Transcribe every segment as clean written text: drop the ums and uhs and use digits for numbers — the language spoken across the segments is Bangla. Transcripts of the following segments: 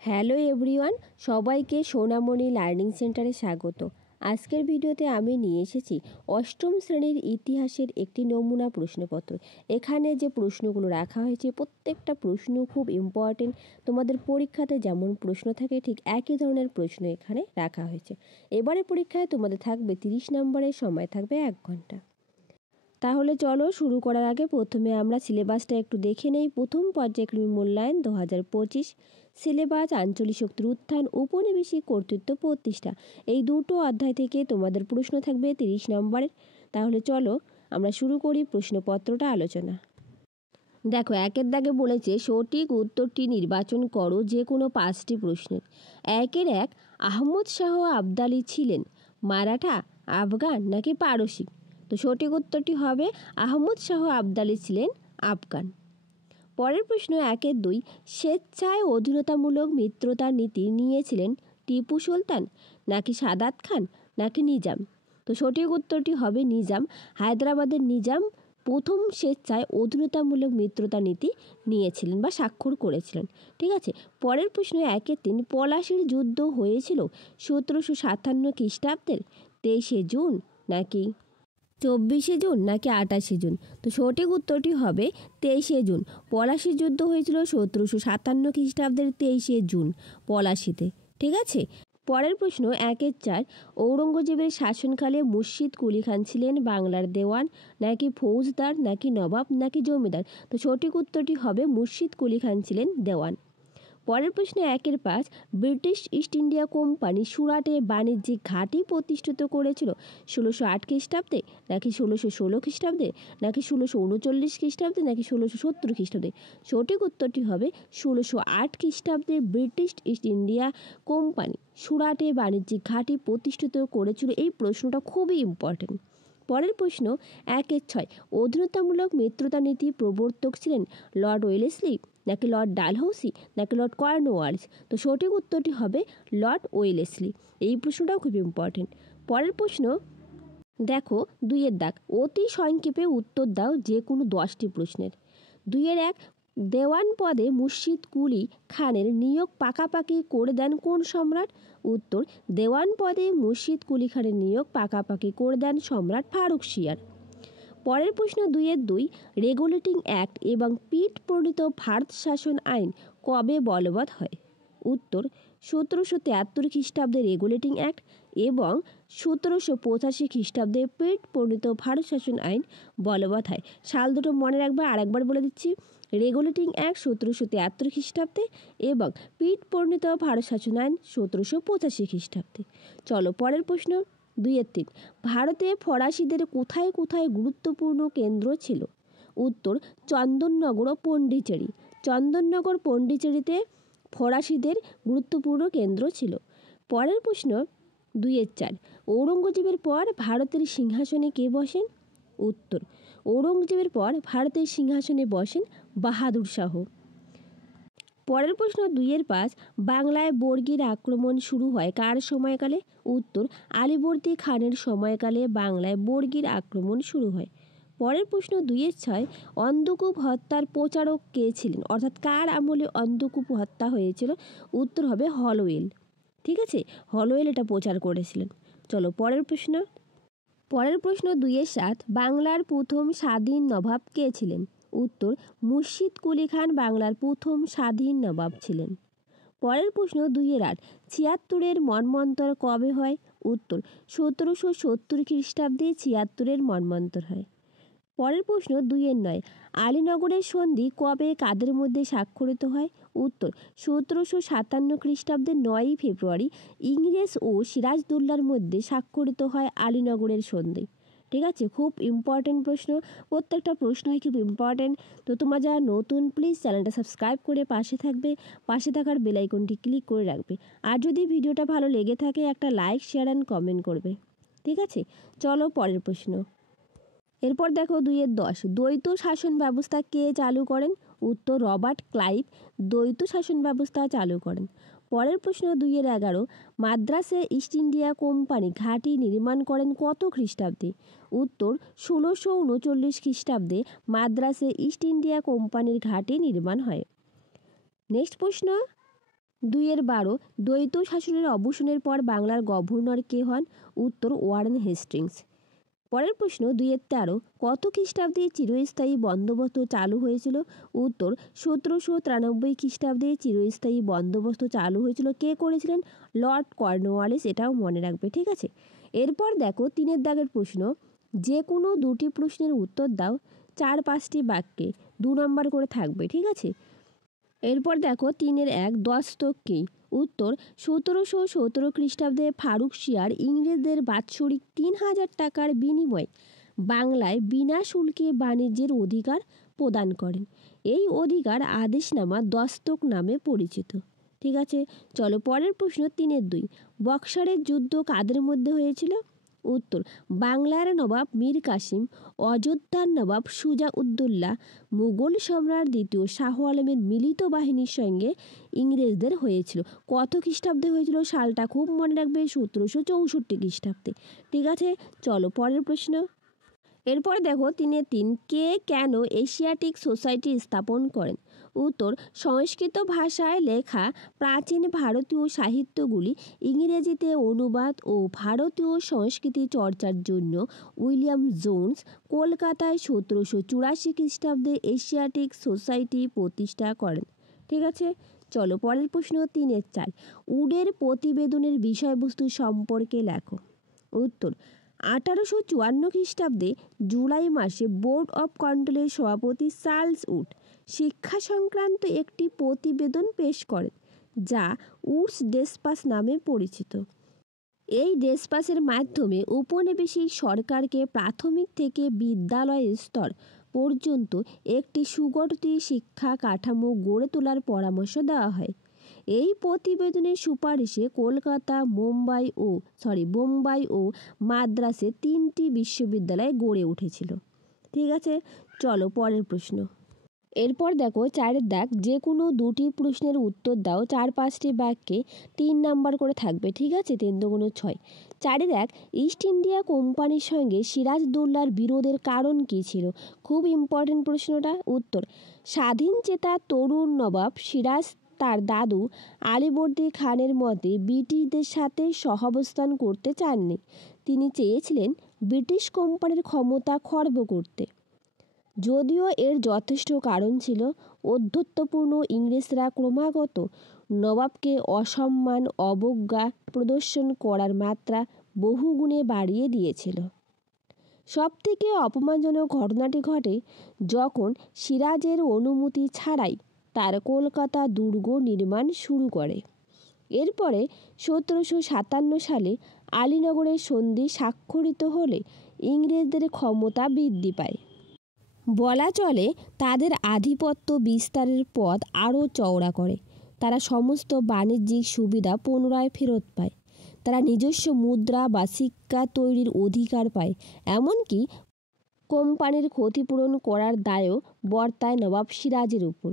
হ্যালো এভরিওয়ান, সবাইকে সোনামণি লার্নিং সেন্টারে স্বাগত। আজকের ভিডিওতে আমি নিয়ে এসেছি অষ্টম শ্রেণীর ইতিহাসের একটি নমুনা প্রশ্নপত্র। এখানে যে প্রশ্নগুলো রাখা হয়েছে প্রত্যেকটা প্রশ্ন খুব ইম্পর্টেন্ট। তোমাদের পরীক্ষাতে যেমন প্রশ্ন থাকে ঠিক একই ধরনের প্রশ্ন এখানে রাখা হয়েছে। এবারে পরীক্ষায় তোমাদের থাকবে 30 নম্বরের, সময় থাকবে 1 ঘন্টা। তাহলে চলো শুরু করার আগে প্রথমে আমরা সিলেবাসটা একটু দেখে নেই। প্রথম পর্যায়ক্রমিক মূল্যায়ন 2025, সিলেবাস আঞ্চলিক শক্তির উত্থান, উপনিবেশিক কর্তৃত্ব প্রতিষ্ঠা। এই দুটো অধ্যায় থেকে তোমাদের প্রশ্ন থাকবে 30 নম্বরের। তাহলে চলো আমরা শুরু করি প্রশ্নপত্রটা আলোচনা। দেখো, একের দাগে বলেছে সঠিক উত্তরটি নির্বাচন করো যে কোনো 5টি প্রশ্নের। 1 আহমদ শাহ আবদালি ছিলেন মারাঠা, আফগান নাকি পারসিক? তো সঠিক উত্তরটি হবে আহমদ শাহ আবদালি ছিলেন আফগান। পরের প্রশ্ন 1-2 স্বেচ্ছায় অধীনতামূলক মিত্রতার নীতি নিয়েছিলেন টিপু সুলতান নাকি সাদাত খান নাকি নিজাম? তো সঠিক উত্তরটি হবে নিজাম। হায়দ্রাবাদের নিজাম প্রথম স্বেচ্ছায় অধীনতামূলক মিত্রতা নীতি নিয়েছিলেন বা স্বাক্ষর করেছিলেন। ঠিক আছে। পরের প্রশ্ন 1-3 পলাশির যুদ্ধ হয়েছিল 1757 খ্রিস্টাব্দের 23 জুন নাকি 24 জুন নাকি 28 জুন? তো সঠিক উত্তরটি হবে 23 জুন। পলাশির যুদ্ধ হয়েছিল 1757 খ্রিস্টাব্দের 23 জুন পলাশিতে। ঠিক আছে। পরের প্রশ্ন 1-4 ঔরঙ্গজেবের শাসনকালে মুর্শিদ কুলি খান ছিলেন বাংলার দেওয়ান নাকি ফৌজদার নাকি নবাব নাকি জমিদার? তো সঠিক উত্তরটি হবে মুর্শিদ কুলি খান ছিলেন দেওয়ান। পরের প্রশ্ন 1-5 ব্রিটিশ ইস্ট ইন্ডিয়া কোম্পানি সুরাটে বাণিজ্যিক ঘাঁটি প্রতিষ্ঠিত করেছিল 1608 খ্রিস্টাব্দে নাকি 1616 খ্রিস্টাব্দে নাকি 1639 খ্রিস্টাব্দে নাকি 1670 খ্রিস্টাব্দে? সঠিক উত্তরটি হবে 1608 খ্রিস্টাব্দে ব্রিটিশ ইস্ট ইন্ডিয়া কোম্পানি সুরাটে বাণিজ্যিক ঘাঁটি প্রতিষ্ঠিত করেছিল। এই প্রশ্নটা খুবই ইম্পর্টেন্ট। পরের প্রশ্ন 1-6 অধীনতামূলক মিত্রতা নীতি প্রবর্তক ছিলেন লর্ড ওয়েলেসলি নাকি লর্ড ডালহৌসি নাকি লর্ড কর্নওয়ালিস? তো সঠিক উত্তরটি হবে লর্ড ওয়েলেসলি। এই প্রশ্নটাও খুব ইম্পর্টেন্ট। পরের প্রশ্ন দেখো 2 দাগ অতি সংক্ষেপে উত্তর দাও যে কোনো 10টি প্রশ্নের। 2-1 দেওয়ান পদে মুর্শিদ কুলি খানের নিয়োগ পাকাপাকি করে দেন কোন সম্রাট? উত্তর দেওয়ান পদে মুর্শিদ কুলি খানের নিয়োগ পাকাপাকি করে দেন সম্রাট ফারুকশিয়ার। পরের প্রশ্ন 2-2 রেগুলেটিং অ্যাক্ট এবং পিট প্রণীত ভারত শাসন আইন কবে বলবৎ হয়? উত্তর 1773 খ্রিস্টাব্দে রেগুলেটিং অ্যাক্ট এবং 1785 খ্রিস্টাব্দে পিট প্রণীত ভারত শাসন আইন বলবৎ হয়। সাল দুটো মনে রাখবে, আরেকবার বলে দিচ্ছি। রেগুলেটিং অ্যাক্ট 1773 খ্রিস্টাব্দে এবং পিট প্রণীত ভারত শাসন আইন 1785 খ্রিস্টাব্দে। চলো পরের প্রশ্ন 2-3 ভারতে ফরাসিদের কোথায় কোথায় গুরুত্বপূর্ণ কেন্দ্র ছিল? উত্তর চন্দননগর ও পন্ডিচেরি। চন্দননগর পন্ডিচেরিতে ফরাসিদের গুরুত্বপূর্ণ কেন্দ্র ছিল। পরের প্রশ্ন 2-4 ঔরঙ্গজেবের পর ভারতের সিংহাসনে কে বসেন? উত্তর ঔরঙ্গজেবের পর ভারতের সিংহাসনে বসেন বাহাদুর শাহ। পরের প্রশ্ন 2-5 বাংলায় বর্গীর আক্রমণ শুরু হয় কার সময়কালে? উত্তর আলীবর্দী খানের সময়কালে বাংলায় বর্গীর আক্রমণ শুরু হয়। পরের প্রশ্ন 2-6 অন্ধকূপ হত্যার প্রচারক কে ছিলেন, অর্থাৎ কার আমলে অন্ধকূপ হত্যা হয়েছিল? উত্তর হবে হলওয়েল। ঠিক আছে, হলওয়েল এটা প্রচার করেছিলেন। চলো পরের প্রশ্ন 2-7 বাংলার প্রথম স্বাধীন নবাব কে ছিলেন? উত্তর মুর্শিদ কুলি খান বাংলার প্রথম স্বাধীন নবাব ছিলেন। পরের প্রশ্ন 2-8 76-এর মন্বন্তর কবে হয়? উত্তর 1770 খ্রিস্টাব্দে 76-এর মন্বন্তর হয়। পরের প্রশ্ন 2-9 আলীনগরের সন্ধি কবে কাদের মধ্যে স্বাক্ষরিত হয়? উত্তর 1757 খ্রিস্টাব্দের 9 ফেব্রুয়ারি ইংরেজ ও সিরাজদৌল্লার মধ্যে স্বাক্ষরিত হয় আলীনগরের সন্ধি। ঠিক আছে, খুব ইম্পর্টেন্ট প্রশ্ন, প্রত্যেকটা প্রশ্নই খুব ইম্পর্টেন্ট। তো তোমরা যারা নতুন প্লিজ চ্যানেলটা সাবস্ক্রাইব করে পাশে থাকবে, পাশে থাকার বেল আইকনটি ক্লিক করে রাখবে। আর যদি ভিডিওটা ভালো লেগে থাকে একটা লাইক, শেয়ার অ্যান্ড কমেন্ট করবে। ঠিক আছে, চলো পরের প্রশ্ন। এরপর দেখো 2-10 দ্বৈত শাসন ব্যবস্থা কে চালু করেন? উত্তর রবার্ট ক্লাইভ দ্বৈত শাসন ব্যবস্থা চালু করেন। পরের প্রশ্ন 2-11 মাদ্রাসে ইস্ট ইন্ডিয়া কোম্পানি ঘাঁটি নির্মাণ করেন কত খ্রিস্টাব্দে? উত্তর 1639 খ্রিস্টাব্দে মাদ্রাসে ইস্ট ইন্ডিয়া কোম্পানির ঘাঁটি নির্মাণ হয়। নেক্সট প্রশ্ন 2 এর 12 দ্বৈত শাসনের অবসানের পর বাংলার গভর্নর কে হন? উত্তর ওয়ারেন হেস্টিংস। পরের প্রশ্ন 2-এর 13 কত খ্রিস্টাব্দে চিরস্থায়ী বন্দোবস্ত চালু হয়েছিল? উত্তর 1793 খ্রিস্টাব্দে চিরস্থায়ী বন্দোবস্ত চালু হয়েছিল। কে করেছিলেন? Lord Cornwallis. এটাও মনে রাখবে, ঠিক আছে। এরপর দেখো 3-এর দাগের প্রশ্ন, যে কোনো দুটি প্রশ্নের উত্তর দাও 4-5টি বাক্যে, 2 নম্বর করে থাকবে, ঠিক আছে। এরপর দেখো 3-এর 1 দস্তক কি? উত্তর 1717 খ্রিস্টাব্দে ফারুক শিয়ার ইংরেজদের বাৎসরিক 3000 টাকার বিনিময়ে বাংলায় বিনা শুল্কে বাণিজ্যের অধিকার প্রদান করেন। এই অধিকার আদেশনামা দস্তক নামে পরিচিত, ঠিক আছে। চলো পরের প্রশ্ন 3-এর 2 বক্সারের যুদ্ধ কাদের মধ্যে হয়েছিল? উত্তর বাংলার নবাব মীর কাসিম, অযোধ্যার নবাব সুজা উদ্দৌলা, মুঘল সম্রাট দ্বিতীয় শাহ আলমের মিলিত বাহিনীর সঙ্গে ইংরেজদের হয়েছিল। কত খ্রিস্টাব্দে হয়েছিল? সালটা খুব মনে রাখবে, 1764 খ্রিস্টাব্দে, ঠিক আছে। চলো পরের প্রশ্ন। এরপর দেখো 3-এর 3 কে কেন এশিয়াটিক সোসাইটি স্থাপন করেন? উত্তর সংস্কৃত ভাষায় লেখা প্রাচীন ভারতীয় সাহিত্যগুলি ইংরেজিতে অনুবাদ ও ভারতীয় সংস্কৃতি চর্চার জন্য উইলিয়াম জোন্স কলকাতায় 1784 খ্রিস্টাব্দে এশিয়াটিক সোসাইটি প্রতিষ্ঠা করেন, ঠিক আছে। চলো পরের প্রশ্ন 3-এর 4 উডের প্রতিবেদনের বিষয়বস্তু সম্পর্কে লেখো। উত্তর 1854 খ্রিস্টাব্দে জুলাই মাসে বোর্ড অফ কন্ট্রোলের সভাপতি চার্লস উড শিক্ষা সংক্রান্ত একটি প্রতিবেদন পেশ করেন, যা উডস ডেসপাস নামে পরিচিত। এই ডেসপাসের মাধ্যমে উপনিবেশিক সরকারকে প্রাথমিক থেকে বিদ্যালয় স্তর পর্যন্ত একটি সুগঠিত শিক্ষা কাঠামো গড়ে তোলার পরামর্শ দেওয়া হয়। এই প্রতিবেদনের সুপারিশে কলকাতা, বোম্বাই ও মাদ্রাসে 3টি বিশ্ববিদ্যালয় গড়ে উঠেছিল, ঠিক আছে। চলো পরের প্রশ্ন। এরপর দেখো 4-এর দাগ যে কোনো দুটি প্রশ্নের উত্তর দাও 4-5টি বাক্যে, 3 নাম্বার করে থাকবে, ঠিক আছে। 3 দুগুণ 6। 4-এর 1 ইস্ট ইন্ডিয়া কোম্পানির সঙ্গে সিরাজদৌল্লার বিরোধের কারণ কী ছিল? খুব ইম্পর্টেন্ট প্রশ্নটা। উত্তর স্বাধীন চেতা তরুণ নবাব সিরাজ তার দাদু আলীবর্দী খানের মতে ব্রিটিশদের সাথে সহাবস্থান করতে চাননি। তিনি চেয়েছিলেন ব্রিটিশ কোম্পানির ক্ষমতা খর্ব করতে। যদিও এর যথেষ্ট কারণ ছিল, ঔদ্ধত্যপূর্ণ ইংরেজরা ক্রমাগত নবাবকে অসম্মান অবজ্ঞা প্রদর্শন করার মাত্রা বহুগুণে বাড়িয়ে দিয়েছিল। সবথেকে অপমানজনক ঘটনাটি ঘটে যখন সিরাজের অনুমতি ছাড়াই তার কলকাতা দুর্গ নির্মাণ শুরু করে। এরপরে 1757 সালে আলীনগরের সন্ধি স্বাক্ষরিত হলে ইংরেজদের ক্ষমতা বৃদ্ধি পায়। বলা চলে তাদের আধিপত্য বিস্তারের পথ আরও চওড়া করে। তারা সমস্ত বাণিজ্যিক সুবিধা পুনরায় ফেরত পায়। তারা নিজস্ব মুদ্রা বা সিক্কা তৈরির অধিকার পায়। এমনকি কোম্পানির ক্ষতিপূরণ করার দায়ও বর্তায় নবাব সিরাজের উপর।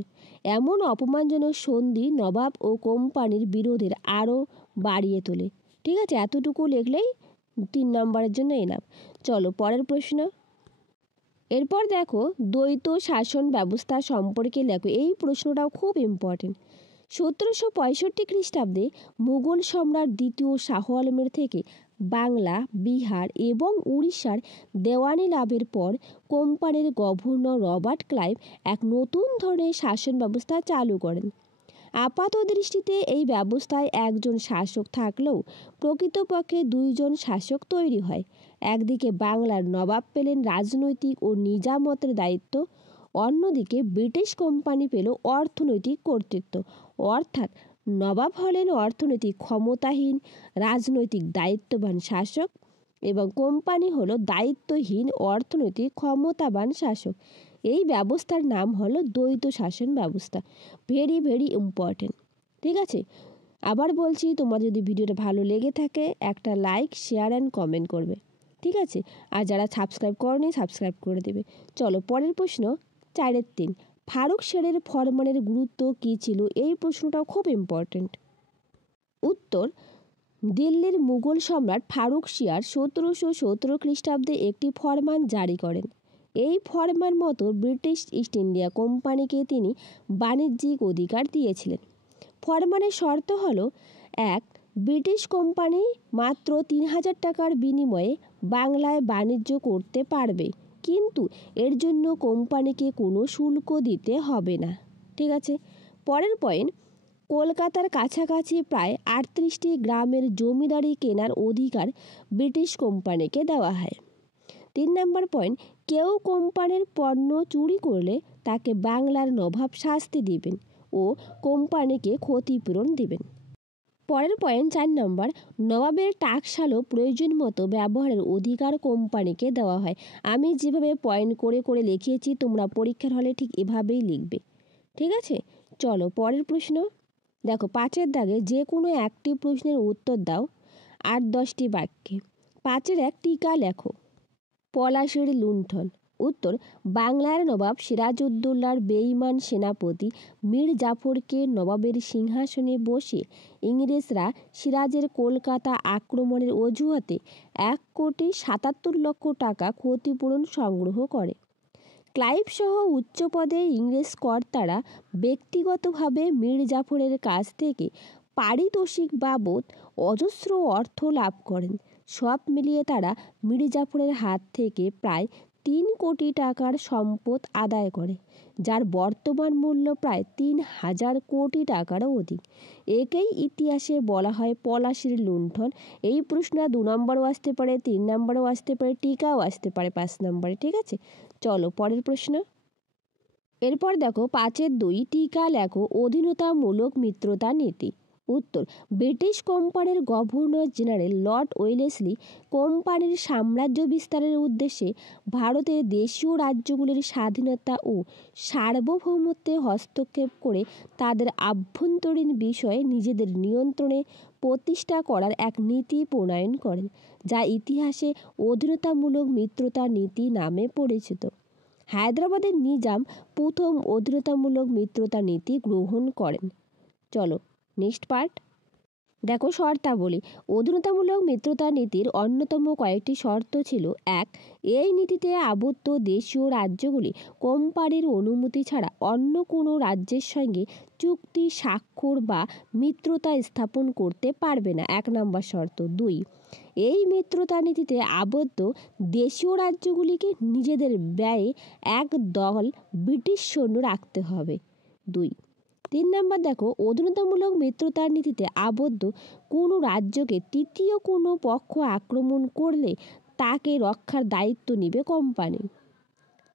এমন অপমানজনক সন্ধি নবাব ও কোম্পানির বিরোধের আরও বাড়িয়ে তোলে, ঠিক আছে। এতটুকু লিখলেই 3 নম্বরের জন্য এনাফ। চলো পরের প্রশ্ন। এরপর দেখো দ্বৈত শাসন ব্যবস্থা সম্পর্কে লেখো। এই প্রশ্নটাও খুব ইম্পর্টেন্ট। 1765 খ্রিস্টাব্দে মুঘল সম্রাট দ্বিতীয় শাহ আলমের থেকে বাংলা, বিহার এবং উড়িষ্যার দেওয়ানি লাভের পর কোম্পানির গভর্নর রবার্ট ক্লাইভ এক নতুন ধরনের শাসন ব্যবস্থা চালু করেন। আপাত দৃষ্টিতে এই ব্যবস্থায় একজন শাসক থাকলেও প্রকৃতপক্ষে 2 জন শাসক তৈরি হয়। একদিকে বাংলার নবাব পেলেন রাজনৈতিক ও নিজামতের দায়িত্ব, অন্যদিকে ব্রিটিশ কোম্পানি পেল অর্থনৈতিক কর্তৃত্ব। অর্থাৎ নবাব হলেন অর্থনৈতিক ক্ষমতাহীন রাজনৈতিক দায়িত্ববান শাসক এবং কোম্পানি হলো দায়িত্বহীন অর্থনৈতিক ক্ষমতাবান শাসক। এই ব্যবস্থার নাম হলো দ্বৈত শাসন ব্যবস্থা। ভেরি ভেরি ইম্পর্টেন্ট, ঠিক আছে। আবার বলছি, তোমার যদি ভিডিওটা ভালো লেগে থাকে একটা লাইক, শেয়ার অ্যান্ড কমেন্ট করবে, ঠিক আছে। আর যারা সাবস্ক্রাইব করনি সাবস্ক্রাইব করে দেবে। চলো পরের প্রশ্ন 4-এর 3 ফারুক শেরের ফরমানের গুরুত্ব কী ছিল? এই প্রশ্নটাও খুব ইম্পর্টেন্ট। উত্তর দিল্লির মুঘল সম্রাট ফারুক শিয়ার 1717 খ্রিস্টাব্দে একটি ফরমান জারি করেন। এই ফরমান মতো ব্রিটিশ ইস্ট ইন্ডিয়া কোম্পানিকে তিনি বাণিজ্যিক অধিকার দিয়েছিলেন। ফরমানের শর্ত হলো 1. ব্রিটিশ কোম্পানি মাত্র 3,000 টাকার বিনিময়ে বাংলায় বাণিজ্য করতে পারবে, কিন্তু এর জন্য কোম্পানিকে কোনো শুল্ক দিতে হবে না। ঠিক আছে, পরের পয়েন্ট, কলকাতার কাছাকাছি প্রায় 38টি গ্রামের জমিদারি কেনার অধিকার ব্রিটিশ কোম্পানিকে দেওয়া হয়। 3 নম্বর পয়েন্ট, কেউ কোম্পানির পণ্য চুরি করলে তাকে বাংলার নবাব শাস্তি দিবেন ও কোম্পানিকে ক্ষতিপূরণ দিবেন। পরের পয়েন্ট 4 নম্বর, নবাবের টাকশালও প্রয়োজন মতো ব্যবহারের অধিকার কোম্পানিকে দেওয়া হয়। আমি যেভাবে পয়েন্ট করে করে লিখিয়েছি তোমরা পরীক্ষার হলে ঠিক এভাবেই লিখবে। ঠিক আছে, চলো পরের প্রশ্ন দেখো। 5-এর দাগে যে কোনো একটি প্রশ্নের উত্তর দাও 8-10টি বাক্যে। 5-এর 1 টিকা লেখো। পলাশীর লুণ্ঠন। উত্তর, বাংলার নবাব সিরাজউদ্দৌলার বেঈমান সেনাপতি মীর জাফরকে নবাবের সিংহাসনে বসে ইংরেজরা সিরাজের কলকাতা আক্রমণের অজুহাতে 1,77,00,000 টাকা ক্ষতিপূরণ সংগ্রহ করে। ক্লাইভ সহ উচ্চপদে ইংরেজ কর্তারা ব্যক্তিগতভাবে মীর জাফরের কাছ থেকে পারিতোষিক বাবদ অজস্র অর্থ লাভ করেন। সব মিলিয়ে তারা মীর জাফরের হাত থেকে প্রায় 3 কোটি টাকার সম্পদ আদায় করে, যার বর্তমান মূল্য প্রায় 3,000 কোটি টাকারও অধিক। একেই ইতিহাসে বলা হয় পলাশীর লুণ্ঠন। এই প্রশ্ন 2 নম্বরও আসতে পারে, 3 নম্বরও আসতে পারে, টিকাও আসতে পারে 5 নম্বরে। ঠিক আছে, চলো পরের প্রশ্ন। এরপর দেখো 5-এর 2 টিকা লেখো অধীনতামূলক মিত্রতা নীতি। উত্তর, ব্রিটিশ কোম্পানির গভর্নর জেনারেল লর্ড ওয়েলেসলি কোম্পানির সাম্রাজ্য বিস্তারের উদ্দেশ্যে ভারতের দেশীয় রাজ্যগুলির স্বাধীনতা ও সার্বভৌমত্বে হস্তক্ষেপ করে তাদের আভ্যন্তরীণ বিষয়ে নিজেদের নিয়ন্ত্রণে প্রতিষ্ঠা করার এক নীতি প্রণয়ন করেন, যা ইতিহাসে অধীনতামূলক মিত্রতা নীতি নামে পরিচিত। হায়দ্রাবাদের নিজাম প্রথম অধীনতামূলক মিত্রতা নীতি গ্রহণ করেন। চলো নেক্সট পার্ট দেখো। শর্তাবলী। অধীনতামূলক মিত্রতা নীতির অন্যতম কয়েকটি শর্ত ছিল: 1. এই নীতিতে আবদ্ধ দেশীয় রাজ্যগুলি কোম্পানির অনুমতি ছাড়া অন্য কোনো রাজ্যের সঙ্গে চুক্তি স্বাক্ষর বা মিত্রতা স্থাপন করতে পারবে না। 1 নম্বর শর্ত। 2. এই মিত্রতা নীতিতে আবদ্ধ দেশীয় রাজ্যগুলিকে নিজেদের ব্যয়ে এক দল ব্রিটিশ সৈন্য রাখতে হবে। 2. 3 নম্বর দেখো, অধীনতামূলক মিত্রতার নীতিতে আবদ্ধ কোনো রাজ্যকে তৃতীয় কোনো পক্ষ আক্রমণ করলে তাকে রক্ষার দায়িত্ব নেবে কোম্পানি।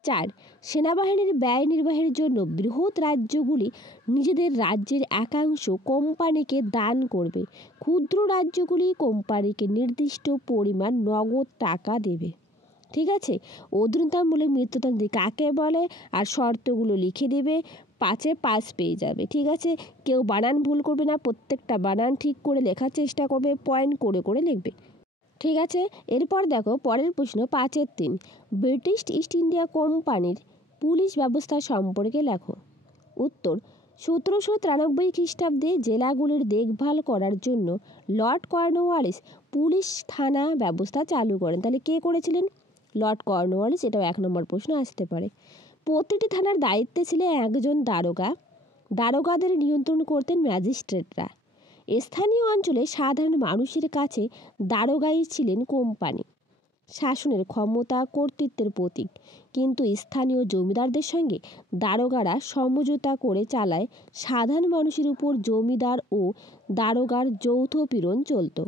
4. সেনাবাহিনীর ব্যয় নির্বাহের জন্য বৃহৎ রাজ্যগুলি নিজেদের রাজ্যের একাংশ কোম্পানিকে দান করবে। ক্ষুদ্র রাজ্যগুলি কোম্পানিকে নির্দিষ্ট পরিমাণ নগদ টাকা দেবে। ঠিক আছে, অধীনতামূলক মিত্রতা নীতি কাকে বলে আর শর্তগুলো লিখে দেবে, 5-এ 5 পেয়ে যাবে। ঠিক আছে, কেউ বানান ভুল করবে না, প্রত্যেকটা বানান ঠিক করে লেখার চেষ্টা করবে, পয়েন্ট করে করে লিখবে। ঠিক আছে, এরপর দেখো পরের প্রশ্ন 5-এর 3, ব্রিটিশ ইস্ট ইন্ডিয়া কোম্পানির পুলিশ ব্যবস্থা সম্পর্কে লেখো। উত্তর, 1793 খ্রিস্টাব্দে জেলাগুলির দেখভাল করার জন্য লর্ড কর্নওয়ালিস পুলিশ থানা ব্যবস্থা চালু করেন। তাহলে কে করেছিলেন? Lord Cornwallis. এটাও 1 নম্বর প্রশ্ন আসতে পারে। প্রতিটি থানার দায়িত্বে ছিলেন একজন দারোগা। দারোগাদের নিয়ন্ত্রণ করতেন ম্যাজিস্ট্রেটরা। স্থানীয় অঞ্চলে সাধারণ মানুষের কাছে দারোগাই ছিলেন কোম্পানি শাসনের ক্ষমতা কর্তৃত্বের প্রতীক, কিন্তু স্থানীয় জমিদারদের সঙ্গে দারোগারা সমঝোতা করে চালায় সাধারণ মানুষের উপর জমিদার ও দারোগার যৌথ পীড়ন চলত।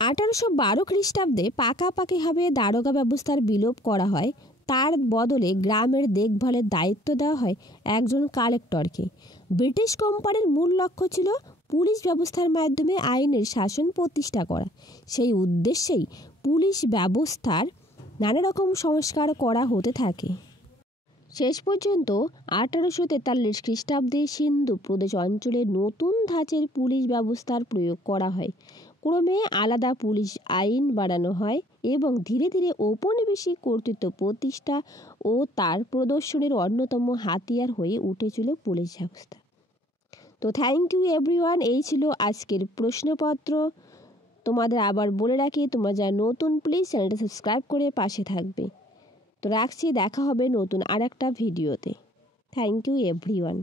1812 খ্রিস্টাব্দে পাকাপাকিভাবে দারোগা ব্যবস্থার বিলোপ করা হয়। তার বদলে গ্রামের দেখভালের দায়িত্ব দেওয়া হয় একজন কালেক্টরকে। ব্রিটিশ কোম্পানির মূল লক্ষ্য ছিল পুলিশ ব্যবস্থার মাধ্যমে আইনের শাসন প্রতিষ্ঠা করা। সেই উদ্দেশ্যেই পুলিশ ব্যবস্থার নানা রকম সংস্কার করা হতে থাকে। শেষ পর্যন্ত 1843 খ্রিস্টাব্দে সিন্ধু প্রদেশ অঞ্চলে নতুন ধাঁচের পুলিশ ব্যবস্থার প্রয়োগ করা হয়। ক্রমে আলাদা পুলিশ আইন বানানো হয় এবং ধীরে ধীরে ঔপনিবেশিক কর্তৃত্ব প্রতিষ্ঠা ও তার প্রদর্শনের অন্যতম হাতিয়ার হয়ে উঠেছিল পুলিশ ব্যবস্থা। তো থ্যাংক ইউ এভরিওয়ান। এই ছিল আজকের প্রশ্নপত্র। তোমাদের আবার বলে রাখি, তোমরা যারা নতুন প্লিজ চ্যানেলটা সাবস্ক্রাইব করে পাশে থাকবে। তো রাখছি, দেখা হবে নতুন আর একটা ভিডিওতে। Thank you everyone.